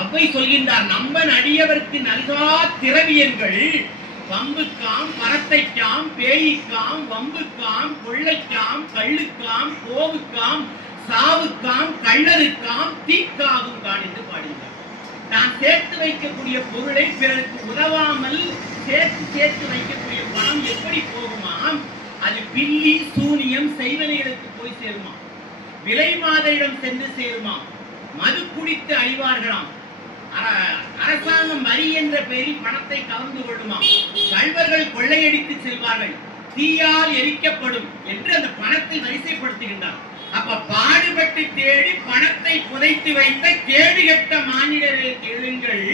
அவை சொல்கின்றார், நம்பன் அடியவர்க்கு நல்கா திரவியங்கள் வம்புக்காம் பரத்தைக்காம் பேய்க்காம் வம்புக்காம் கொள்ளைக்காம் கள்ளுக்காம் கோவுக்காம் சாவுக்காம் கள்ளருக்காம் தீக்காவும் காண் என்று பாடுகிறார். நான் சேர்த்து வைக்கக்கூடிய பொருளை பிறருக்கு உதவாமல் சேர்த்து வைக்கக்கூடிய பணம் எப்படி போகுமாம்? அது பில்லி சூனியம் செய்வனைகளுக்கு போய் சேருமா, விலை மாதரிடம் சென்று சேருமா, மது குடித்து அழிவார்களாம், அரசாங்கம் வரி என்ற பெயரில் பணத்தை கவர்ந்து கொள்ளுமா, கள்வர்கள் கொள்ளையடித்து செல்வார்கள், தீயால் எரிக்கப்படும் என்று அந்த பணத்தை வரிசைப்படுத்துகின்றார். அப்ப பாடுபட்டு தேடி பணத்தை புதைத்து வைத்த கேடுகட்ட மானிடரை கேளுங்கள்,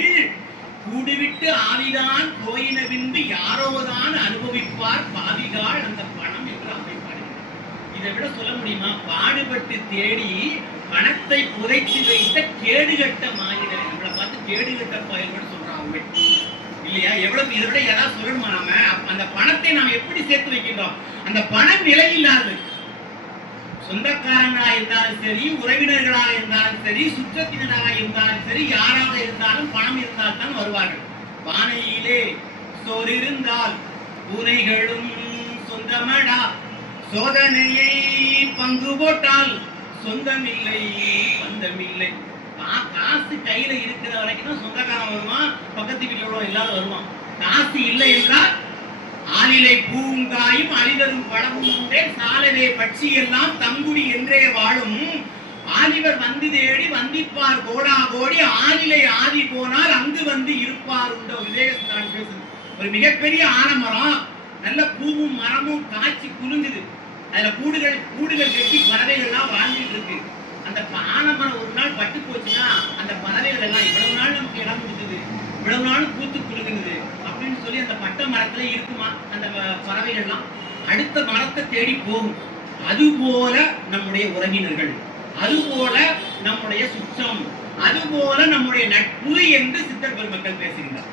கூடுவிட்டு ஆவிதான் போயின பின்பு யாரோதான் அனுபவிப்பார் பாவிகால் அந்த பணம் என்று அமைப்பார்கள். இதை விட சொல்ல முடியுமா? பாடுபட்டு தேடி பணத்தை புதைத்து வைத்த கேடுகட்ட மானிடரை, நம்மளை பார்த்து கேடுகட்ட பயல்கள் சொல்றாங்க இல்லையா? எவ்வளவு இதை விட ஏதாவது சொல்லணுமா? நாம அந்த பணத்தை நாம் எப்படி சேர்த்து வைக்கின்றோம்? அந்த பணம் நிலையில்லாது, சொந்தக்காரங்களாக இருந்தாலும் சரி, உறவினர்களாக இருந்தாலும் சரி, சுற்றத்தினராக இருந்தாலும் சரி, யாராக இருந்தாலும் பணம் இருந்தால் தான் வருவார்கள். பானையிலே சோறு இருந்தால் பூனைகளும் சொந்தமடா, சோதனையை பங்கு போட்டால் சொந்தமில்லை பந்தமில்லை. காசு கையில இருக்கிற வரைக்கும் தான் சொந்தக்காரன் வருவான், பக்கத்து வீட்டில் உள்ள எல்லாரும் வருவான். காசு இல்லை என்றால் ஆளிலை பூங்காயும் அழிதரும் பழமும் உண்டே, சாலவே பட்சி எல்லாம் தங்குடி என்றே வாழும், ஆலிவர் வந்து தேடி வந்திப்பார் கோடா கோடி, ஆளிலை ஆதி போனால் அங்கு வந்து இருப்பார் உண்டோ. விவேகத்தான் பேசுது. ஒரு மிகப்பெரிய ஆலமரம், நல்ல பூவும் மரமும் காய்ச்சி குலுங்குது, அதுல கூடுகள் கட்டி பறவைகள்லாம் வாழ்ந்துட்டு இருக்கு. அந்த ஆலமரம் ஒரு நாள் பட்டு போச்சுன்னா அந்த பறவைகள் எல்லாம் இவ்வளவு நாள் நமக்கு இடம் கொடுத்தது, இவ்வளவு நாள் பூத்து குலுங்குது அப்படின்னு சொல்லி அந்த பட்ட மரத்துல இருக்குமா அந்த பறவைகள்லாம் அடுத்த மரத்தை தேடி போகும். அதுபோல நம்முடைய உறவினர்கள், அதுபோல நம்முடைய சுற்றம், அதுபோல நம்முடைய நட்பு என்று சித்தர் பெருமக்கள் பேசுகின்றார்.